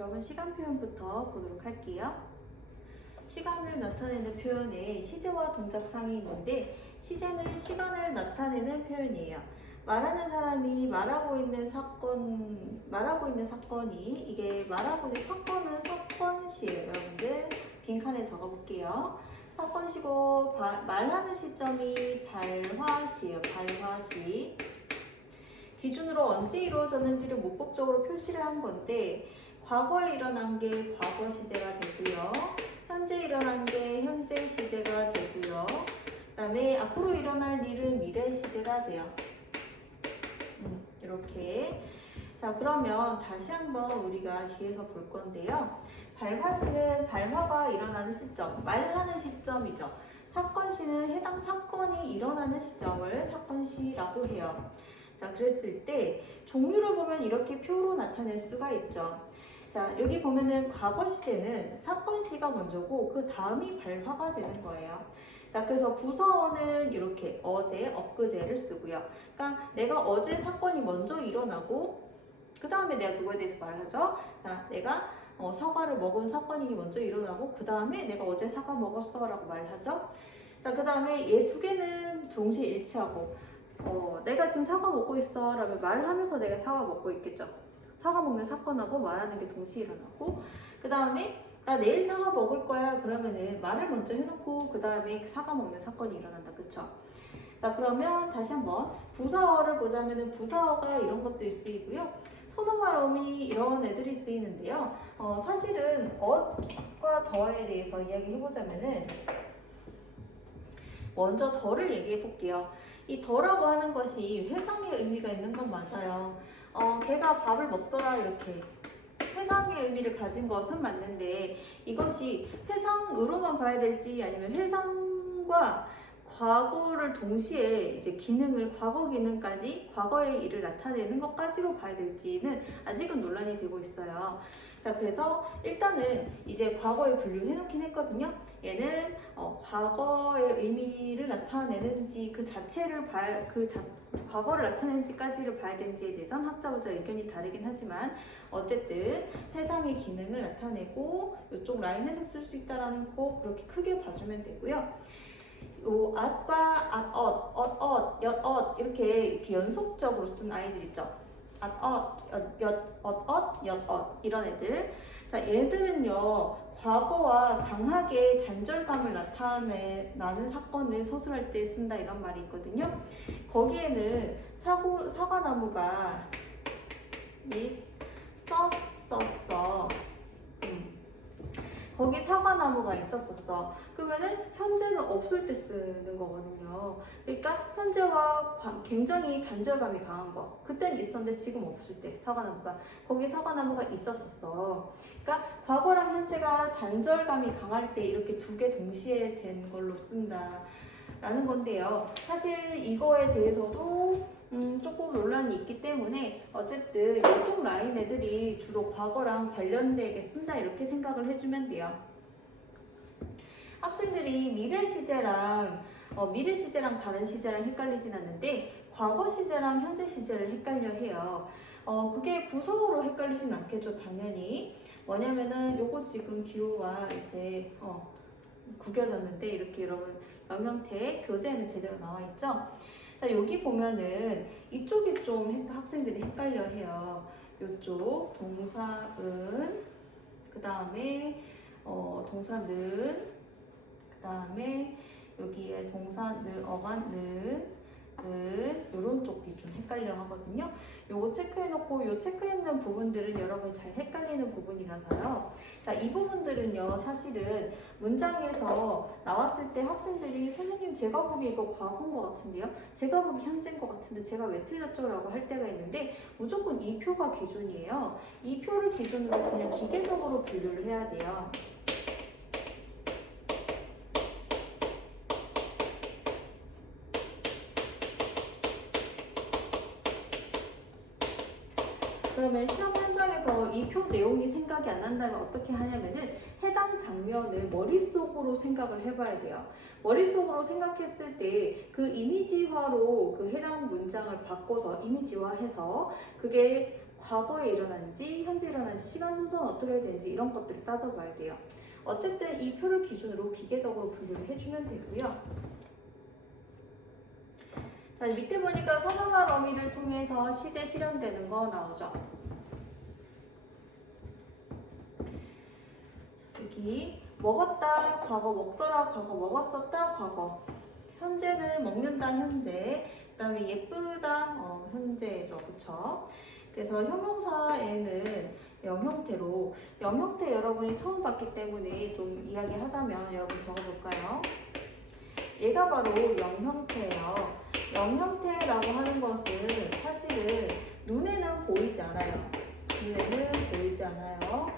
그러면 시간 표현부터 보도록 할게요. 시간을 나타내는 표현에 시제와 동작상이 있는데 시제는 시간을 나타내는 표현이에요. 말하는 사람이 말하고 있는 사건이 이게 말하고 있는 사건은 사건시예요. 여러분들 빈칸에 적어볼게요. 사건시고 말하는 시점이 발화시예요. 발화시. 기준으로 언제 이루어졌는지를 문법적으로 표시를 한 건데 과거에 일어난 게 과거 시제가 되고요. 현재 일어난 게 현재 시제가 되고요. 그 다음에 앞으로 일어날 일은 미래 시제가 돼요. 이렇게. 자, 그러면 다시 한번 우리가 뒤에서 볼 건데요. 발화시는 발화가 일어나는 시점, 말하는 시점이죠. 사건시는 해당 사건이 일어나는 시점을 사건시라고 해요. 자, 그랬을 때 종류를 보면 이렇게 표로 나타낼 수가 있죠. 자, 여기 보면은 과거 시제는 사건시가 먼저고 그 다음이 발화가 되는 거예요. 자, 그래서 부사어는 이렇게 어제, 엊그제를 쓰고요. 그러니까 내가 어제 사건이 먼저 일어나고 그 다음에 내가 그거에 대해서 말하죠. 자, 내가 사과를 먹은 사건이 먼저 일어나고 그 다음에 내가 어제 사과 먹었어 라고 말하죠. 자, 그 다음에 얘 두 개는 동시에 일치하고 내가 지금 사과 먹고 있어 라고 말하면서 내가 사과 먹고 있겠죠. 사과 먹는 사건하고 말하는 게 동시에 일어나고 그 다음에 나 내일 사과 먹을 거야 그러면은 말을 먼저 해놓고 그 다음에 사과 먹는 사건이 일어난다. 그쵸? 자, 그러면 다시 한번 부사어를 보자면은 부사어가 이런 것들이 쓰이고요. 선어말음이 이런 애들이 쓰이는데요. 사실은 엇과 더에 대해서 이야기해보자면은 먼저 더를 얘기해 볼게요. 이 더라고 하는 것이 회상의 의미가 있는 건 맞아요. 걔가 밥을 먹더라 이렇게 회상의 의미를 가진 것은 맞는데 이것이 회상으로만 봐야 될지 아니면 회상과 과거를 동시에 이제 기능을 과거 기능까지 과거의 일을 나타내는 것까지로 봐야 될지는 아직은 논란이 되고 있어요. 자, 그래서 일단은 이제 과거에 분류해 놓긴 했거든요. 얘는 과거의 의미를 나타내는지 그 자체를 과거를 나타내는지까지를 봐야 되는지에 대해서는 학자마다 의견이 다르긴 하지만 어쨌든 회상의 기능을 나타내고 이쪽 라인에서 쓸 수 있다라는 거 그렇게 크게 봐주면 되고요. at과 엇, 이렇게 연속적으로 쓴 아이들 있죠. 엇, 이런 애들. 자, 얘들은요, 과거와 강하게 단절감을 나타내는 사건을 서술할 때 쓴다 이런 말이 있거든요. 거기에는 사과나무가 있었어. 거기 사과나무가 있었었어. 그러면은 현재는 없을 때 쓰는 거거든요. 그러니까 현재와 굉장히 단절감이 강한 거. 그땐 있었는데 지금 없을 때 사과나무가. 거기 사과나무가 있었었어. 그러니까 과거랑 현재가 단절감이 강할 때 이렇게 두 개 동시에 된 걸로 쓴다. 라는 건데요. 사실 이거에 대해서도 조금 논란이 있기 때문에 어쨌든 이쪽 라인 애들이 주로 과거랑 관련되게 쓴다 이렇게 생각을 해주면 돼요. 학생들이 미래 시제랑 다른 시제랑 헷갈리진 않는데 과거 시제랑 현재 시제를 헷갈려 해요. 그게 부서로 헷갈리진 않겠죠, 당연히. 뭐냐면은 요거 지금 기호와 이제 구겨졌는데 이렇게 여러분 영영태 교재에는 제대로 나와 있죠. 자, 여기 보면은 이쪽이 좀 학생들이 헷갈려 해요. 이쪽 동사은, 그 다음에 동사는, 그 다음에 여기에 동사는, 어간은, 이런 쪽이 좀 헷갈려 하거든요. 요거 체크해놓고 요 체크해놓는 부분들은 여러분이 잘 헷갈리는 부분이라서요. 자, 이 부분들은요, 사실은 문장에서 나왔을 때 학생들이 선생님 제가 보기에 이거 과거인 것 같은데요? 제가 보기 현재인 것 같은데 제가 왜 틀렸죠? 라고 할 때가 있는데 무조건 이 표가 기준이에요. 이 표를 기준으로 그냥 기계적으로 분류를 해야 돼요. 그러면 시험 현장에서 이 표 내용이 생각이 안 난다면 어떻게 하냐면은 해당 장면을 머릿속으로 생각을 해봐야 돼요. 머릿속으로 생각했을 때 그 이미지화로 그 해당 문장을 바꿔서 이미지화해서 그게 과거에 일어난지 현재 일어난지 시간 순서는 어떻게 되는지 이런 것들을 따져봐야 돼요. 어쨌든 이 표를 기준으로 기계적으로 분류를 해주면 되고요. 자, 밑에 보니까 선언할 어미를 통해서 시제 실현되는 거 나오죠. 여기 먹었다 과거, 먹더라 과거, 먹었었다 과거, 현재는 먹는다 현재, 그 다음에 예쁘다 현재죠. 그쵸? 그래서 형용사에는 영형태로, 영형태 여러분이 처음 봤기 때문에 좀 이야기하자면 여러분 적어볼까요? 얘가 바로 영형태예요. 영형태라고 하는 것은 사실은 눈에는 보이지 않아요. 눈에는 보이지 않아요.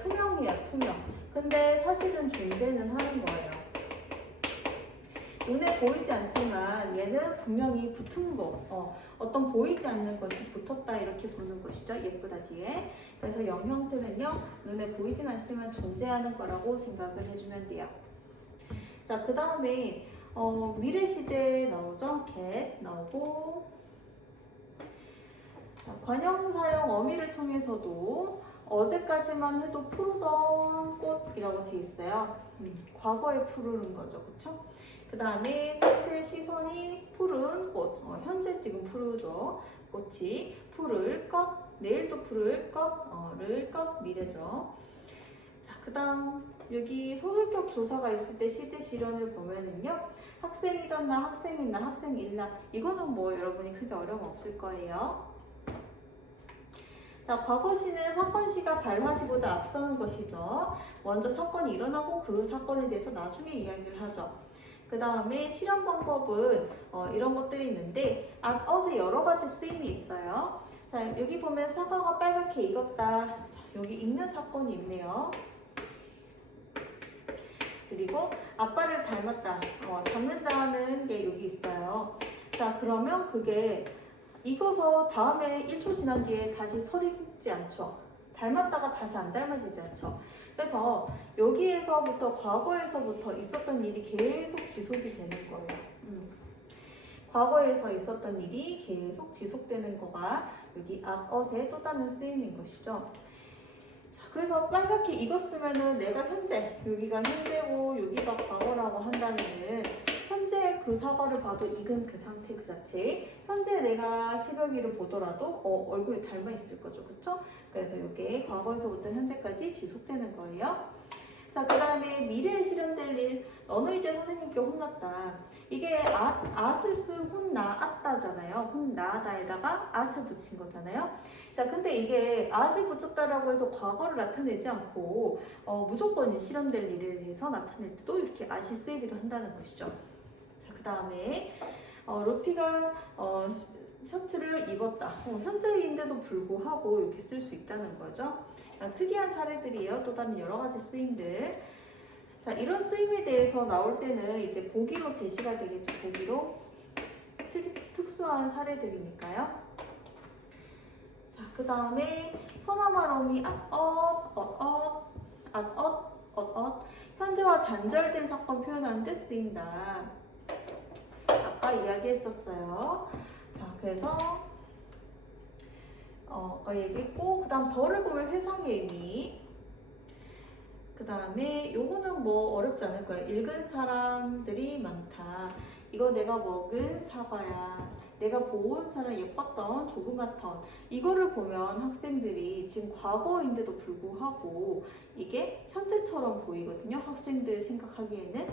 투명이야, 투명. 근데 사실은 존재는 하는 거예요. 눈에 보이지 않지만 얘는 분명히 붙은 거, 어떤 보이지 않는 것이 붙었다 이렇게 보는 것이죠. 예쁘다 뒤에. 그래서 영형태는요, 눈에 보이진 않지만 존재하는 거라고 생각을 해주면 돼요. 자, 그 다음에 미래 시제 나오죠. get 나오고, 자, 관형사용 어미를 통해서도 어제까지만 해도 푸르던 꽃이라고 돼 있어요. 과거에 푸르는 거죠. 그쵸? 그 다음에 꽃의 시선이 푸른 꽃, 현재 지금 푸르죠. 꽃이 푸를 것, 내일도 푸를 것를 것 미래죠. 자, 그 다음 여기 소설격 조사가 있을 때 시제 실현을 보면은요, 학생이던 나, 학생인 나, 학생일 나, 이거는 뭐 여러분이 크게 어려움 없을 거예요. 자, 과거시는 사건시가 발화시보다 앞서는 것이죠. 먼저 사건이 일어나고 그 사건에 대해서 나중에 이야기를 하죠. 그 다음에 실현 방법은 이런 것들이 있는데 at의 여러 가지 쓰임이 있어요. 자, 여기 보면 사과가 빨갛게 익었다. 자, 여기 익는 사건이 있네요. 그리고 아빠를 닮았다. 닮는다는 게 여기 있어요. 자, 그러면 그게 익어서 다음에 1초 지난 뒤에 다시 서리지 않죠. 닮았다가 다시 안 닮아지지 않죠. 그래서 여기에서부터 과거에서부터 있었던 일이 계속 지속이 되는 거예요. 과거에서 있었던 일이 계속 지속되는 거가 여기 at의 또 다른 쓰임인 것이죠. 자, 그래서 빨갛게 익었으면은 내가 현재, 여기가 현재고 여기가 과거라고 한다면은 현재 그 사과를 봐도 익은 그 상태 그 자체, 현재 내가 새벽이를 보더라도 얼굴이 닮아 있을 거죠. 그쵸? 그래서 이게 과거에서부터 현재까지 지속되는 거예요. 자, 그 다음에 미래에 실현될 일, 너는 이제 선생님께 혼났다. 이게 at을 쓴 혼나았다잖아요. 혼나다에다가 at을 붙인 거잖아요. 자, 근데 이게 at을 붙였다라고 해서 과거를 나타내지 않고 무조건 실현될 일에 대해서 나타낼 때도 이렇게 at이 쓰이기도 한다는 것이죠. 자, 그 다음에 루피가 셔츠를 입었다. 현재인데도 불구하고 이렇게 쓸 수 있다는 거죠. 특이한 사례들이에요. 또 다른 여러 가지 쓰임들. 자, 이런 쓰임에 대해서 나올 때는 이제 보기로 제시가 되겠죠. 보기로. 특수한 사례들이니까요. 자, 그 다음에 서나마롬이 현재와 단절된 사건 표현하는데 쓰인다. 아까 이야기했었어요. 자, 그래서 얘기했고, 그 다음 덜을 보면 회상의 의미. 그 다음에 요거는 뭐 어렵지 않을 거예요. 읽은 사람들이 많다. 이거 내가 먹은 사과야. 내가 본 사람 예뻤던 조그맣던. 이거를 보면 학생들이 지금 과거인데도 불구하고 이게 현재처럼 보이거든요. 학생들 생각하기에는.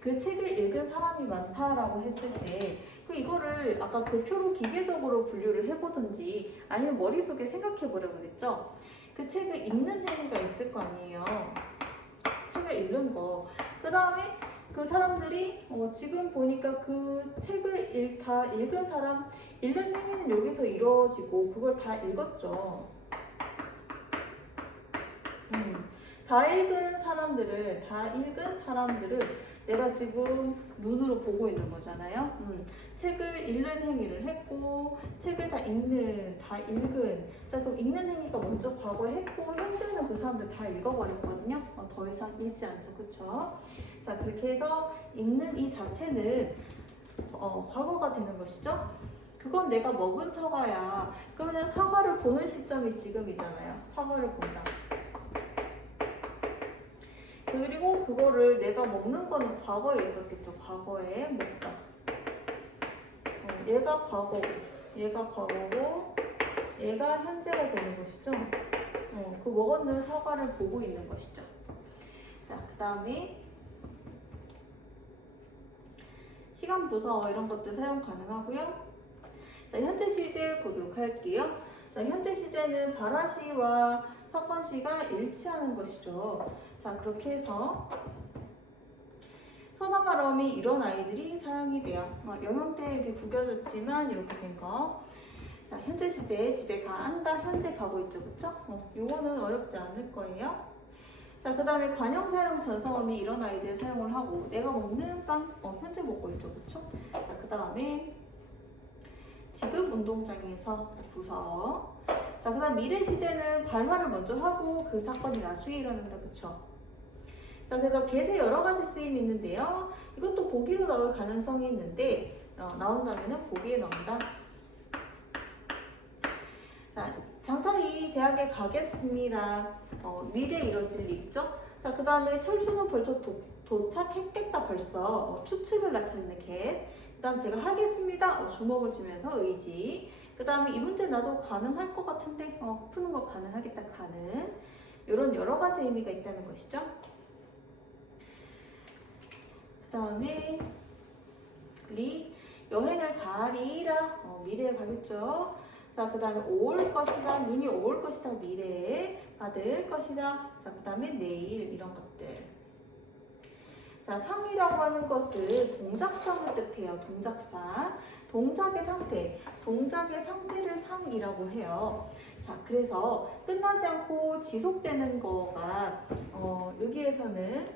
그 책을 읽은 사람이 많다라고 했을 때 이거를 아까 그 표로 기계적으로 분류를 해보든지 아니면 머릿속에 생각해보려고 그랬죠. 그 책을 읽는 행위가 있을 거 아니에요. 책을 읽는 거. 그 다음에 그 사람들이 지금 보니까 그 책을 다 읽은 사람, 읽는 행위는 여기서 이루어지고 그걸 다 읽었죠. 다 읽은 사람들을 내가 지금 눈으로 보고 있는 거잖아요. 책을 읽는 행위를 했고, 책을 다 읽은. 자, 그럼 읽는 행위가 먼저 과거에 했고, 현재는 그 사람들 다 읽어버렸거든요. 더 이상 읽지 않죠. 그쵸? 자, 그렇게 해서 읽는 이 자체는 과거가 되는 것이죠. 그건 내가 먹은 사과야. 그러면 사과를 보는 시점이 지금이잖아요. 사과를 본다. 그리고 그거를 내가 먹는 거는 과거에 있었겠죠. 과거에 먹다. 얘가 과거고, 얘가 과거고, 얘가 현재가 되는 것이죠. 그 먹었는 사과를 보고 있는 것이죠. 자, 그 다음에 시간 부서 이런 것들 사용 가능하고요. 자, 현재 시제 보도록 할게요. 자, 현재 시제는 발화시와 사건시가 일치하는 것이죠. 자, 그렇게 해서 서너 발음이 이런 아이들이 사용이 돼요. 영형태 이렇게 구겨졌지만 이렇게 된 거. 자, 현재 시제 집에 간다 현재 가고 있죠, 그쵸? 요거는 어렵지 않을 거예요. 자, 그 다음에 관형 사용 전성어미 이런 아이들 사용을 하고 내가 먹는 빵 현재 먹고 있죠, 그쵸? 자, 그 다음에 지금 운동장에서 부서. 자, 그 다음 미래 시제는 발화를 먼저 하고 그 사건이 나중에 일어난다, 그쵸? 자, 그래서 get에 여러 가지 쓰임이 있는데요. 이것도 보기로 나올 가능성이 있는데 나온다면은 보기에 나온다. 자, 장창이 대학에 가겠습니다. 미래에 이뤄질 일 있죠? 자, 그 다음에 철수는 벌써 도착했겠다 벌써. 추측을 나타내는 get. 그 다음 제가 하겠습니다. 주먹을 쥐면서 의지. 그 다음에 이 문제 나도 가능할 것 같은데 푸는 거 가능하겠다 가능. 이런 여러 가지 의미가 있다는 것이죠. 그 다음에 여행을 가리라 미래에 가겠죠. 자, 그 다음에 올 것이다 눈이 올 것이다 미래에 받을 것이다. 자, 그 다음에 내일 이런 것들. 자, 상이라고 하는 것은 동작상을 뜻해요. 동작상. 동작의 상태. 동작의 상태를 상이라고 해요. 자, 그래서 끝나지 않고 지속되는 거가 여기에서는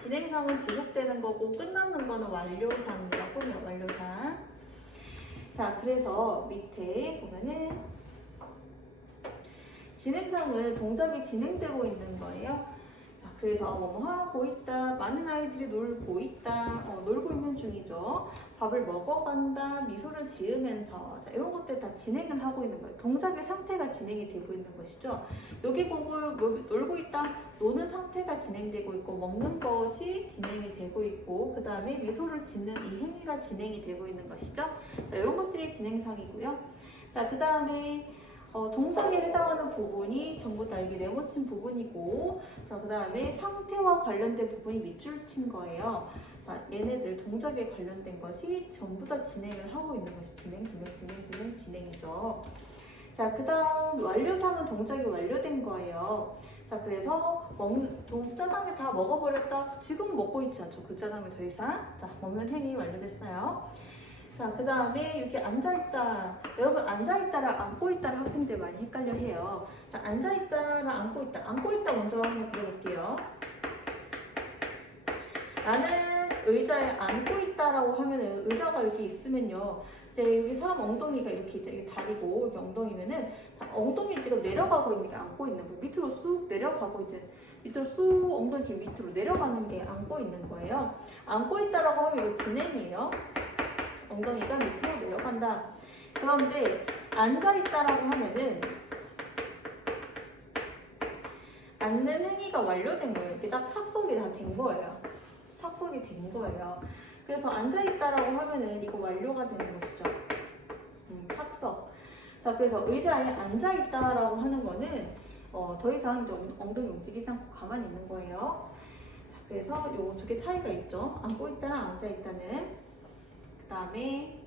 진행상은 지속되는 거고 끝나는 거는 완료상이라고 해요. 완료상. 자, 그래서 밑에 보면은 진행상은 동작이 진행되고 있는 거예요. 자, 그래서 뭐뭐 하고 있다. 많은 아이들이 놀고 있다. 놀고 있는 중이죠. 밥을 먹어간다. 미소를 지으면서. 자, 이런 것들 다 진행을 하고 있는 거예요. 동작의 상태가 진행이 되고 있는 것이죠. 여기 보고 놀고 있다. 노는 상태가 진행되고 있고 먹는 것이 진행이 되고 있고 그 다음에 미소를 짓는 이 행위가 진행이 되고 있는 것이죠. 자, 이런 것들이 진행상이고요. 자, 그 다음에 동작에 해당하는 부분이 전부 다 이게 네모친 부분이고 자, 그 다음에 상태와 관련된 부분이 밑줄 친 거예요. 자, 얘네들 동작에 관련된 것이 전부 다 진행을 하고 있는 것이 진행이죠. 자, 그 다음 완료상은 동작이 완료된 거예요. 자, 그래서 짜장면 다 먹어버렸다. 지금 먹고 있지 않죠. 그 짜장면 더 이상. 자, 먹는 행위 완료됐어요. 자, 그 다음에 이렇게 앉아있다. 여러분, 앉아있다랑 앉고있다를 학생들 많이 헷갈려 해요. 자, 앉아있다랑 앉고있다. 앉고있다 먼저 한번 들어볼게요. 나는 의자에 앉고있다라고 하면은 의자가 여기 있으면요. 이제 여기 사람 엉덩이가 이렇게 있죠. 이게 다리고 여기 엉덩이면은 엉덩이 지금 내려가고 있는 게 앉고 있는 거예요. 밑으로 쑥 내려가고 있는 밑으로 쑥 엉덩이 이렇게 밑으로 내려가는 게 앉고 있는 거예요. 앉고 있다라고 하면 이거 진행이에요. 엉덩이가 밑으로 내려간다. 그런데 앉아 있다라고 하면은 앉는 행위가 완료된 거예요. 이렇게 딱 착석이 다 된 거예요. 착석이 된 거예요. 그래서 앉아있다라고 하면은 이거 완료가 되는 것이죠. 착석. 자, 그래서 의자에 앉아있다라고 하는 거는 더 이상 이제 엉덩이 움직이지 않고 가만히 있는 거예요. 자, 그래서 요 두 개 차이가 있죠. 앉고 있다랑 앉아있다는. 그 다음에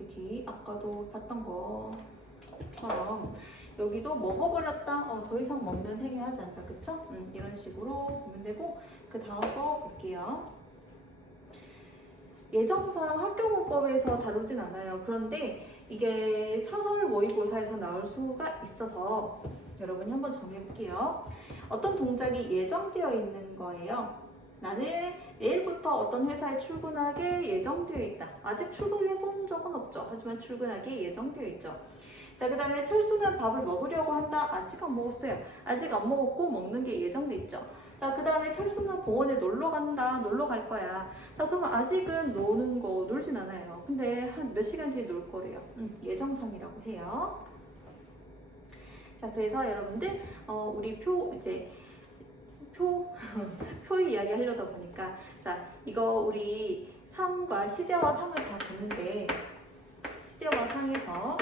여기 아까도 봤던 것처럼 여기도 먹어버렸다. 더 이상 먹는 행위 하지 않다. 그쵸? 이런 식으로 보면 되고 그 다음 거 볼게요. 예정상 학교문법에서 다루진 않아요. 그런데 이게 사설 모의고사에서 나올 수가 있어서 여러분이 한번 정해볼게요. 어떤 동작이 예정되어 있는 거예요. 나는 내일부터 어떤 회사에 출근하게 예정되어 있다. 아직 출근해본 적은 없죠. 하지만 출근하게 예정되어 있죠. 자, 그 다음에 철수는 밥을 먹으려고 한다. 아직 안 먹었어요. 아직 안 먹었고 먹는 게 예정돼 있죠. 자, 그 다음에 철수는 공원에 놀러 간다, 놀러 갈 거야. 자, 그럼 아직은 노는 거 놀진 않아요. 근데 한 몇 시간 뒤에 놀 거래요. 예정상이라고 해요. 자, 그래서 여러분들, 우리 표 이야기 하려다 보니까, 자, 이거 우리 상과 시제와 상을 다 봤는데, 시제와 상에서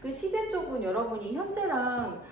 그 시제 쪽은 여러분이 현재랑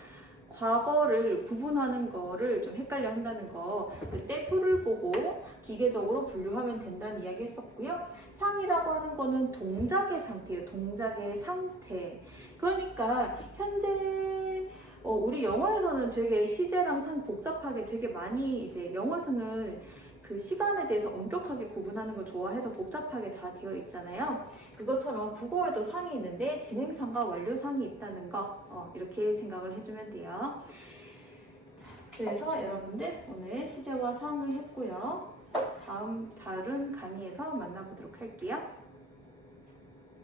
과거를 구분하는 거를 좀 헷갈려 한다는 거, 그때 표를 보고 기계적으로 분류하면 된다는 이야기 했었고요. 상이라고 하는 거는 동작의 상태예요. 동작의 상태. 그러니까 현재 우리 영어에서는 되게 시제랑 상 복잡하게 되게 많이 이제 영어에서는 그 시간에 대해서 엄격하게 구분하는 걸 좋아해서 복잡하게 다 되어 있잖아요. 그것처럼 국어에도 상이 있는데 진행상과 완료상이 있다는 거 이렇게 생각을 해주면 돼요. 자, 그래서 여러분들 오늘 시제와 상을 했고요. 다른 강의에서 만나보도록 할게요.